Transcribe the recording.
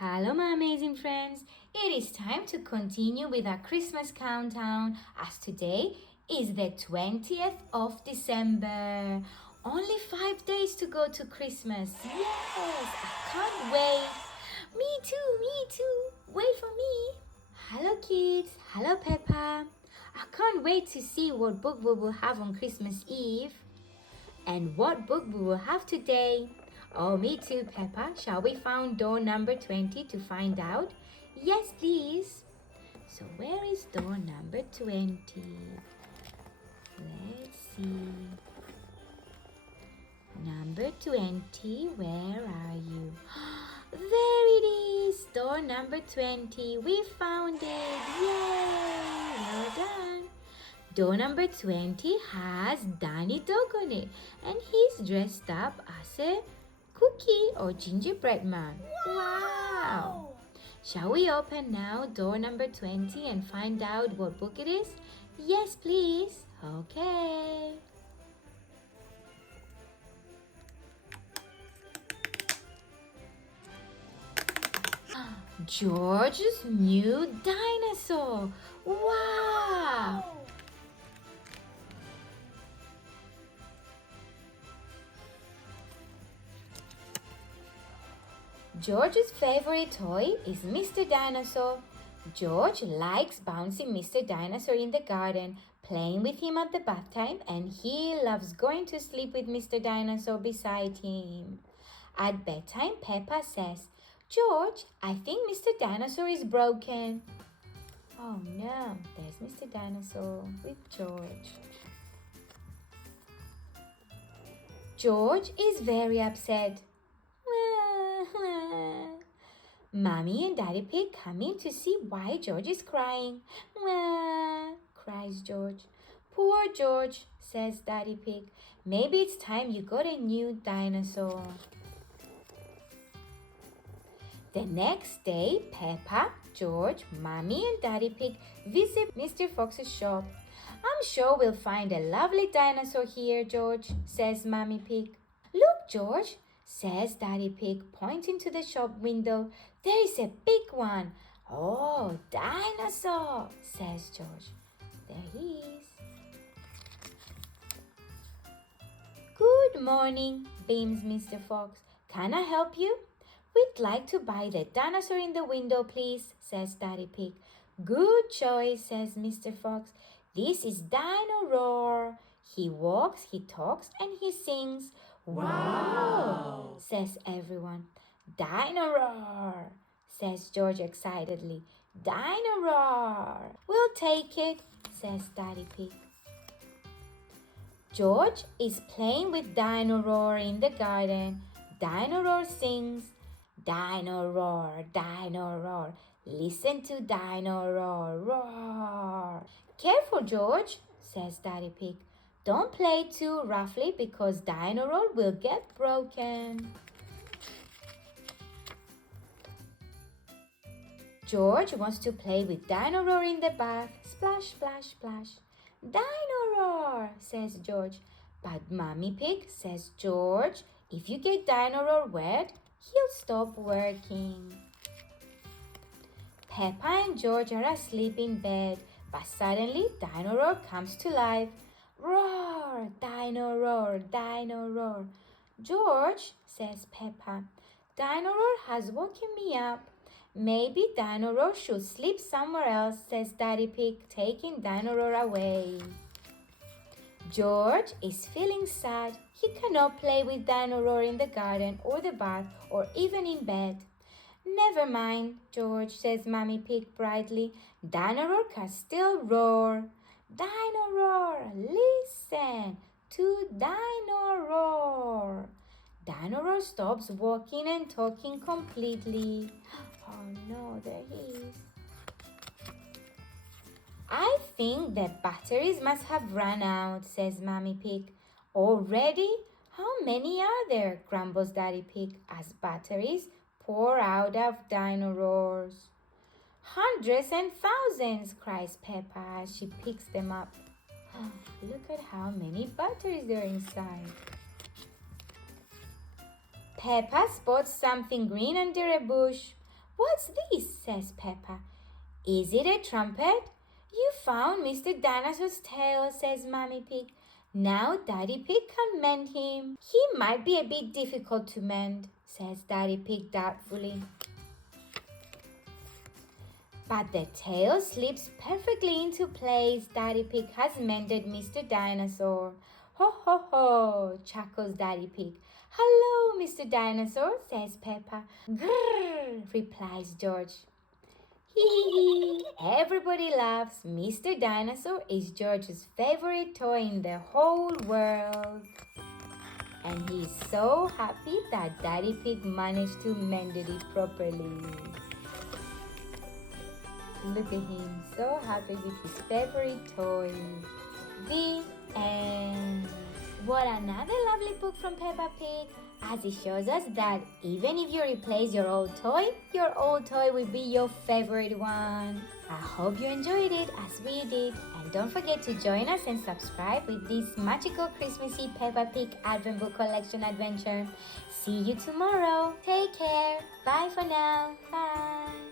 Hello, my amazing friends. It is time to continue with our Christmas countdown as today is the 20th of December. Only 5 days to go to Christmas. Yes, I can't wait. Me too. Wait for me. Hello, kids. Hello, Peppa. I can't wait to see what book we will have on Christmas Eve and what book we will have today. Oh, me too, Peppa. Shall we find door number 20 to find out? Yes, please. So where is door number 20? Let's see. Number 20, where are you? There it is, door number 20. We found it. Yay! Well done. Door number 20 has Danny Dog on it, and he's dressed up as a cookie or gingerbread man. Wow! Shall we open now door number 20 and find out what book it is? Yes, please. Okay. George's new dinosaur. Wow! George's favorite toy is Mr. Dinosaur. George likes bouncing Mr. Dinosaur in the garden, playing with him at the bath time, and he loves going to sleep with Mr. Dinosaur beside him. At bedtime, Peppa says, George, I think Mr. Dinosaur is broken. Oh no, there's Mr. Dinosaur with George. George is very upset. Mommy and Daddy Pig come in to see why George is crying. Wah, cries George. Poor George, says Daddy Pig. Maybe it's time you got a new dinosaur. The next day, Peppa, George, Mommy and Daddy Pig visit Mr. Fox's shop. I'm sure we'll find a lovely dinosaur here, George, says Mommy Pig. Look, George, says Daddy Pig, pointing to the shop window. There is a big one. Oh, dinosaur, says George. There he is. Good morning, beams Mr. Fox. Can I help you? We'd like to buy the dinosaur in the window, please, says Daddy Pig. Good choice, says Mr. Fox. This is Dino-Roar. He walks, he talks, and he sings. Wow, says everyone. Dino-Roar, says George excitedly. Dino-Roar. We'll take it, says Daddy Pig. George is playing with Dino-Roar in the garden. Dino-Roar sings. Dino-Roar, Dino-Roar. Listen to Dino-Roar, roar. Careful, George, says Daddy Pig. Don't play too roughly because Dino-Roar will get broken. George wants to play with Dino-Roar in the bath. Splash, splash, splash. Dino-Roar, says George. But Mommy Pig says, George, if you get Dino-Roar wet, he'll stop working. Peppa and George are asleep in bed, but suddenly Dino-Roar comes to life. Roar, Dino-Roar, Dino-Roar. George, says Peppa, Dino-Roar has woken me up. Maybe Dino-Roar should sleep somewhere else, says Daddy Pig, taking Dino-Roar away. George is feeling sad. He cannot play with Dino-Roar in the garden or the bath or even in bed. Never mind, George, says Mommy Pig brightly. Dino-Roar can still roar. Dino-Roar, listen to Dino-Roar. Dino-Roar stops walking and talking completely. Oh no, there he is. I think the batteries must have run out, says Mommy Pig. Already? How many are there? Grumbles Daddy Pig as batteries pour out of Dino-Roars. Hundreds and thousands, cries Peppa as she picks them up. Look at how many batteries there are inside. Peppa spots something green under a bush. "What's this?" says Peppa. "Is it a trumpet?" "You found Mr. Dinosaur's tail," says Mummy Pig. "Now Daddy Pig can mend him." "He might be a bit difficult to mend," says Daddy Pig doubtfully. "But the tail slips perfectly into place. Daddy Pig has mended Mr. Dinosaur." "Ho, ho, ho," chuckles Daddy Pig. "Hello, Mr. Dinosaur," says Peppa. "Grrr," replies George. Hee hee hee. Everybody laughs. Mr. Dinosaur is George's favorite toy in the whole world. And he's so happy that Daddy Pig managed to mend it properly. Look at him, so happy with his favorite toy. The end. What another lovely book from Peppa Pig, as it shows us that even if you replace your old toy will be your favorite one. I hope you enjoyed it as we did, and don't forget to join us and subscribe with this magical Christmassy Peppa Pig Advent Book Collection adventure. See you tomorrow. Take care. Bye for now. Bye.